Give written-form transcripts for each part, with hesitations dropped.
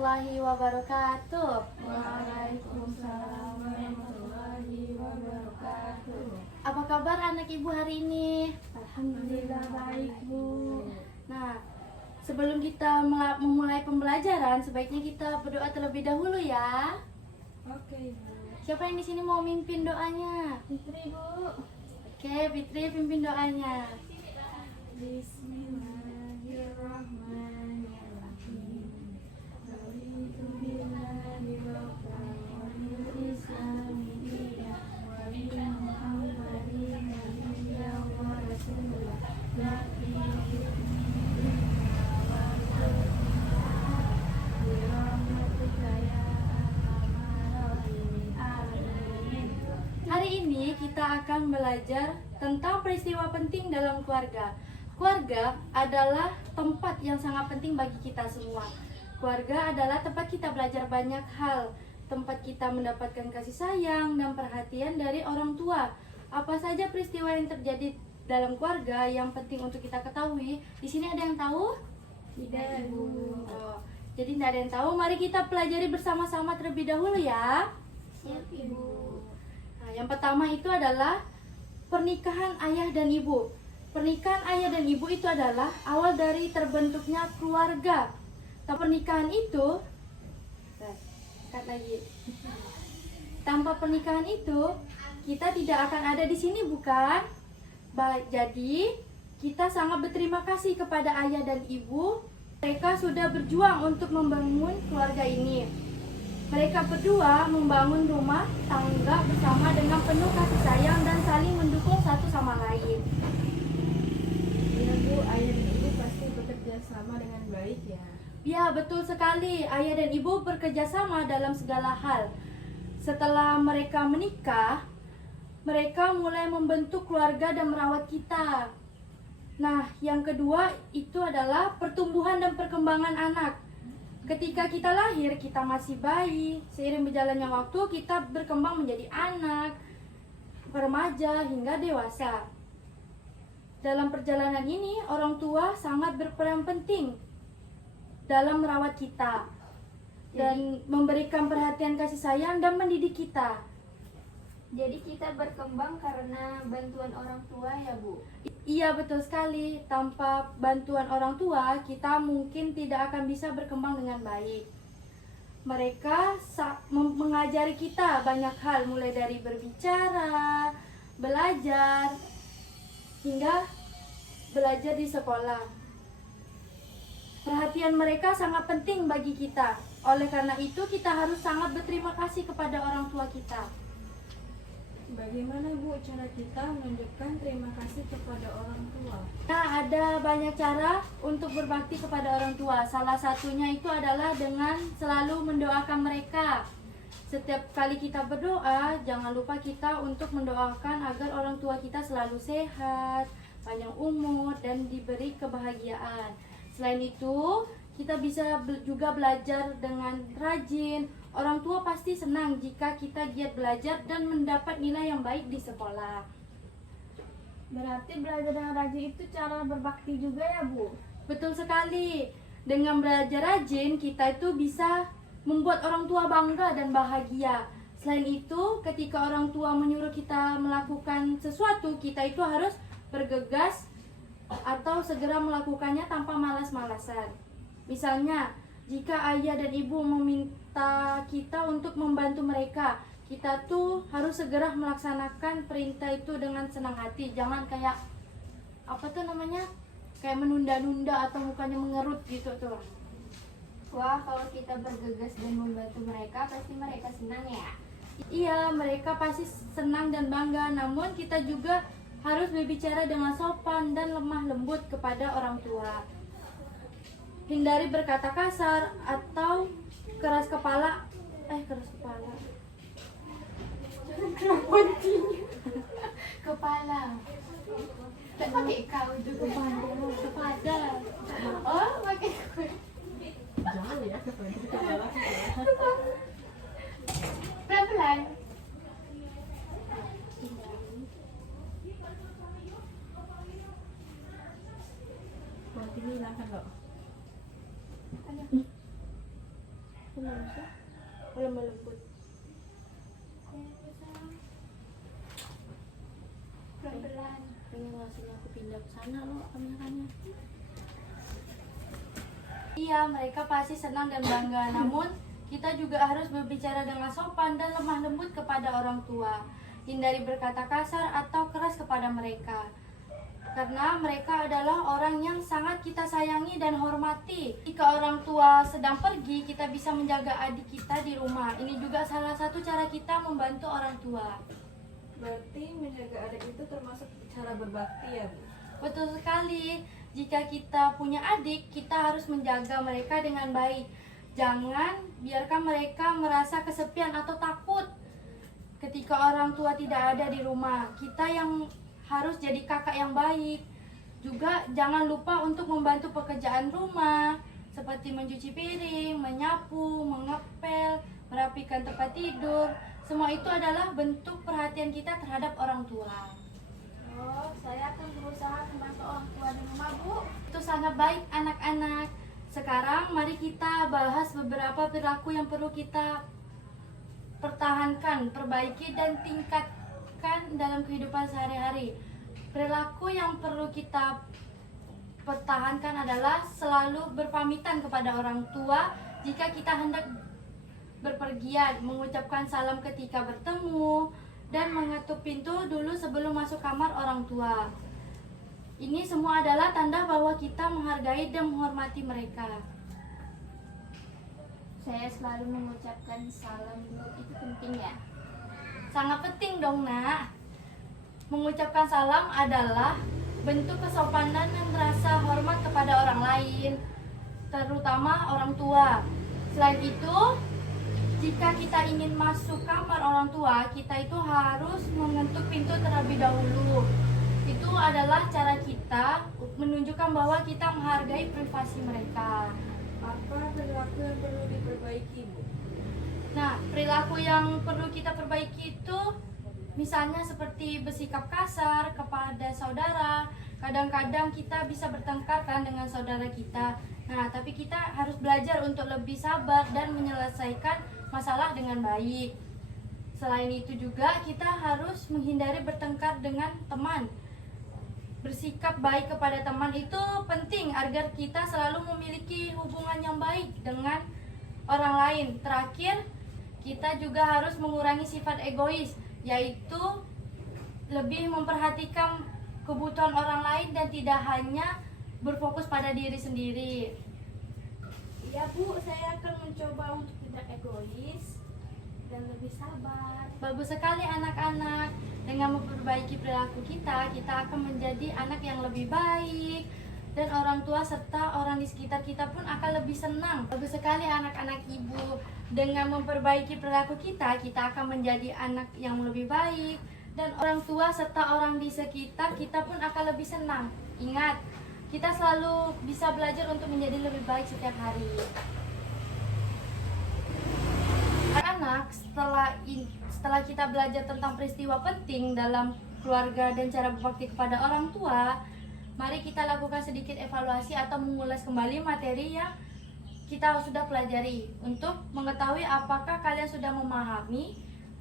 warahmatullahi wabarakatuh. Waalaikumsalam warahmatullahi wabarakatuh. Apa kabar anak ibu hari ini? Alhamdulillah baik, Bu. Nah, sebelum kita memulai pembelajaran, sebaiknya kita berdoa terlebih dahulu ya. Oke, Bu. Siapa yang di sini mau mimpin doanya? Fitri, Bu. Oke, Fitri pimpin doanya. Bismillahirrahmanirrahim. Raditu billahi rabban wa bil islami dinan wa bi Muhammadin nabiyyan wa rasulah. Hari ini kita akan belajar tentang peristiwa penting dalam keluarga. Keluarga adalah tempat yang sangat penting bagi kita semua. Keluarga adalah tempat kita belajar banyak hal, tempat kita mendapatkan kasih sayang dan perhatian dari orang tua. Apa saja peristiwa yang terjadi dalam keluarga yang penting untuk kita ketahui? Di sini ada yang tahu? Tidak, Bu. Oh, jadi tidak ada yang tahu. Mari kita pelajari bersama-sama terlebih dahulu ya. Siap, Ibu. Nah, yang pertama itu adalah pernikahan ayah dan ibu. Pernikahan ayah dan ibu itu adalah awal dari terbentuknya keluarga. Pernikahan itu, tanpa pernikahan itu kita tidak akan ada di sini, bukan? Jadi kita sangat berterima kasih kepada ayah dan ibu. Mereka sudah berjuang untuk membangun keluarga ini. Mereka berdua membangun rumah tangga bersama dengan penuh kasih sayang dan saling mendukung satu sama lain. Ya, Bu, ayah dan ibu pasti bekerja sama dengan baik ya. Ya, betul sekali. Ayah dan ibu bekerja sama dalam segala hal. Setelah mereka menikah, mereka mulai membentuk keluarga dan merawat kita. Nah, yang kedua itu adalah pertumbuhan dan perkembangan anak. Ketika kita lahir, kita masih bayi. Seiring berjalannya waktu, kita berkembang menjadi anak, remaja, hingga dewasa. Dalam perjalanan ini, orang tua sangat berperan penting dalam merawat kita dan memberikan perhatian kasih sayang dan mendidik kita. Jadi kita berkembang karena bantuan orang tua ya, Bu? Iya, betul sekali. Tanpa bantuan orang tua, kita mungkin tidak akan bisa berkembang dengan baik. Mereka mengajari kita banyak hal, mulai dari berbicara, belajar, hingga belajar di sekolah. Perhatian mereka sangat penting bagi kita. Oleh karena itu, kita harus sangat berterima kasih kepada orang tua kita. Bagaimana, Bu, cara kita menunjukkan terima kasih kepada orang tua? Nah, ada banyak cara untuk berbakti kepada orang tua. Salah satunya itu adalah dengan selalu mendoakan mereka. Setiap kali kita berdoa, jangan lupa kita untuk mendoakan agar orang tua kita selalu sehat, panjang umur, dan diberi kebahagiaan. Selain itu, kita bisa juga belajar dengan rajin. Orang tua pasti senang jika kita giat belajar dan mendapat nilai yang baik di sekolah. Berarti belajar dengan rajin itu cara berbakti juga ya, Bu? Betul sekali. Dengan belajar rajin, kita itu bisa membuat orang tua bangga dan bahagia. Selain itu, ketika orang tua menyuruh kita melakukan sesuatu, kita itu harus bergegas atau segera melakukannya tanpa malas-malasan. Misalnya, jika ayah dan ibu meminta kita untuk membantu mereka, kita tuh harus segera melaksanakan perintah itu dengan senang hati. Jangan kayak kayak menunda-nunda atau mukanya mengerut gitu tuh. Wah, kalau kita bergegas dan membantu mereka, pasti mereka senang ya? Iya, mereka pasti senang dan bangga. Namun kita juga harus berbicara dengan sopan dan lemah lembut kepada orang tua. Hindari berkata kasar atau keras kepala. Kepala. Tak pakai kau itu Kepada. Oh, pakai Jangan ya, kepala. pelan-pelan. Mau tinggi lah kan lo. lemah lembut. Pelan-pelan. Pengen langsung aku pindah ke sana loh kameranya. Iya, mereka pasti senang dan bangga. Namun, kita juga harus berbicara dengan sopan dan lemah lembut kepada orang tua. Hindari berkata kasar atau keras kepada mereka. Karena mereka adalah orang yang sangat kita sayangi dan hormati. Jika orang tua sedang pergi, kita bisa menjaga adik kita di rumah. Ini juga salah satu cara kita membantu orang tua. Berarti menjaga adik itu termasuk cara berbakti ya, Bu? Betul sekali. Jika kita punya adik, kita harus menjaga mereka dengan baik. Jangan biarkan mereka merasa kesepian atau takut ketika orang tua tidak ada di rumah. Kita yang harus jadi kakak yang baik. Juga jangan lupa untuk membantu pekerjaan rumah seperti mencuci piring, menyapu, mengepel, merapikan tempat tidur. Semua itu adalah bentuk perhatian kita terhadap orang tua. Oh, saya akan berusaha membantu orang tua di rumah, Bu. Itu sangat baik anak-anak. Sekarang mari kita bahas beberapa perilaku yang perlu kita pertahankan, perbaiki dan tingkatkan dalam kehidupan sehari-hari. Perilaku yang perlu kita pertahankan adalah selalu berpamitan kepada orang tua jika kita hendak berpergian, mengucapkan salam ketika bertemu, dan mengetuk pintu dulu sebelum masuk kamar orang tua. Ini semua adalah tanda bahwa kita menghargai dan menghormati mereka. Saya selalu mengucapkan salam dulu, itu penting ya? Sangat penting dong, Nak. Mengucapkan salam adalah bentuk kesopanan dan rasa hormat kepada orang lain, terutama orang tua. Selain itu, jika kita ingin masuk kamar orang tua, kita itu harus mengetuk pintu terlebih dahulu. Itu adalah cara kita menunjukkan bahwa kita menghargai privasi mereka. Apa perilaku yang perlu diperbaiki, Bu? Nah, perilaku yang perlu kita perbaiki itu misalnya seperti bersikap kasar kepada saudara. Kadang-kadang kita bisa bertengkar kan dengan saudara kita. Nah, tapi kita harus belajar untuk lebih sabar dan menyelesaikan masalah dengan baik. Selain itu juga kita harus menghindari bertengkar dengan teman. Bersikap baik kepada teman itu penting agar kita selalu memiliki hubungan yang baik dengan orang lain. Terakhir, kita juga harus mengurangi sifat egois, yaitu lebih memperhatikan kebutuhan orang lain dan tidak hanya berfokus pada diri sendiri. Ya, Bu, saya akan mencoba untuk tidak egois dan lebih sabar. Bagus sekali anak-anak. Dengan memperbaiki perilaku kita akan menjadi anak yang lebih baik. Dan orang tua serta orang di sekitar kita pun akan lebih senang. Bagus sekali anak-anak ibu. Dengan memperbaiki perilaku kita akan menjadi anak yang lebih baik. Dan orang tua serta orang di sekitar kita pun akan lebih senang. Ingat, kita selalu bisa belajar untuk menjadi lebih baik setiap hari. Anak-anak, setelah kita belajar tentang peristiwa penting dalam keluarga dan cara berbakti kepada orang tua, mari kita lakukan sedikit evaluasi atau mengulas kembali materi yang kita sudah pelajari untuk mengetahui apakah kalian sudah memahami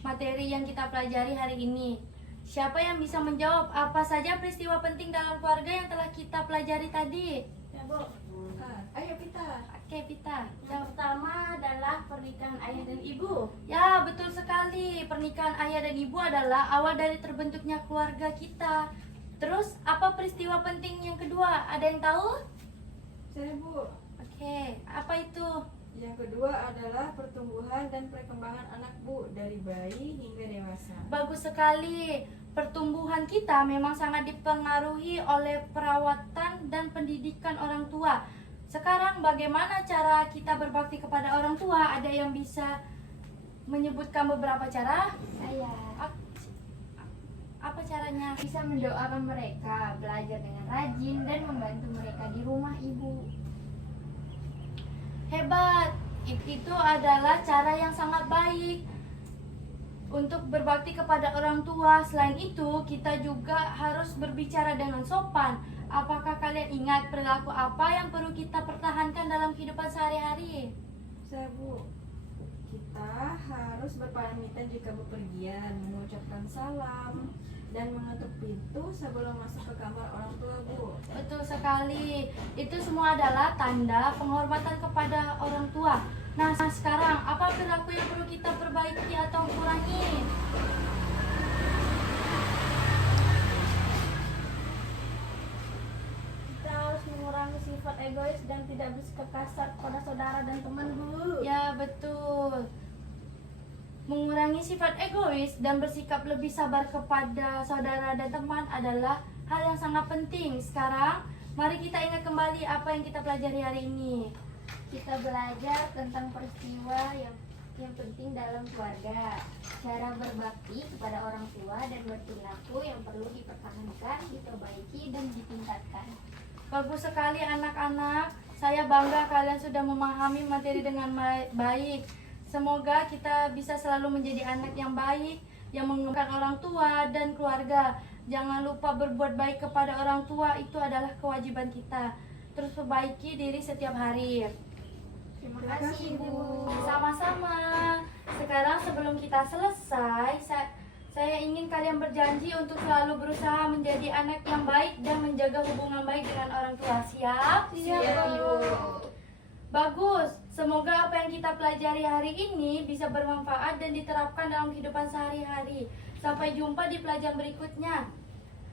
materi yang kita pelajari hari ini. Siapa yang bisa menjawab apa saja peristiwa penting dalam keluarga yang telah kita pelajari tadi? Ya, Bu. Ayo kita. Oke, Pita. Yang pertama adalah pernikahan ayah dan ibu. Ya, betul sekali. Pernikahan ayah dan ibu adalah awal dari terbentuknya keluarga kita. Terus, apa peristiwa penting yang kedua? Ada yang tahu? Saya, Bu. Oke, apa itu? Yang kedua adalah pertumbuhan dan perkembangan anak, Bu, dari bayi hingga dewasa. Bagus sekali. Pertumbuhan kita memang sangat dipengaruhi oleh perawatan dan pendidikan orang tua. Sekarang bagaimana cara kita berbakti kepada orang tua? Ada yang bisa menyebutkan beberapa cara? Saya Apa caranya? bisa mendoakan mereka, belajar dengan rajin, dan membantu mereka di rumah ibu. Hebat. Itu adalah cara yang sangat baik untuk berbakti kepada orang tua. Selain itu, kita juga harus berbicara dengan sopan. Apakah kalian ingat perilaku apa yang perlu kita pertahankan dalam kehidupan sehari-hari? Saya, Bu. Kita harus berpamitan jika bepergian, mengucapkan salam, dan mengetuk pintu sebelum masuk ke kamar orang tua, Bu. Betul sekali. Itu semua adalah tanda penghormatan kepada orang tua. Nah, sekarang apa perilaku yang perlu kita perbaiki atau kurangi? Kita harus mengurangi sifat egois dan tidak bersikap kasar kepada saudara dan teman, Bu. Ya, betul. Mengurangi sifat egois dan bersikap lebih sabar kepada saudara dan teman adalah hal yang sangat penting. Sekarang, mari kita ingat kembali apa yang kita pelajari hari ini. Kita belajar tentang peristiwa yang penting dalam keluarga, cara berbakti kepada orang tua dan berperilaku yang perlu dipertahankan, diperbaiki dan ditingkatkan. Bagus sekali anak-anak. Saya bangga kalian sudah memahami materi dengan baik. Semoga kita bisa selalu menjadi anak yang baik, yang mengembangkan orang tua dan keluarga. Jangan lupa berbuat baik kepada orang tua, itu adalah kewajiban kita. Terus perbaiki diri setiap hari. Terima kasih, Bu. Sama-sama. Sekarang sebelum kita selesai, saya ingin kalian berjanji untuk selalu berusaha menjadi anak yang baik dan menjaga hubungan baik dengan orang tua. Siap? Siap, Bu. Bagus. Semoga apa yang kita pelajari hari ini bisa bermanfaat dan diterapkan dalam kehidupan sehari-hari. Sampai jumpa di pelajaran berikutnya.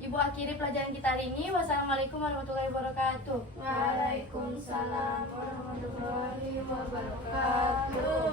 Ibu akhiri pelajaran kita hari ini. Wassalamualaikum warahmatullahi wabarakatuh. Waalaikumsalam warahmatullahi wabarakatuh.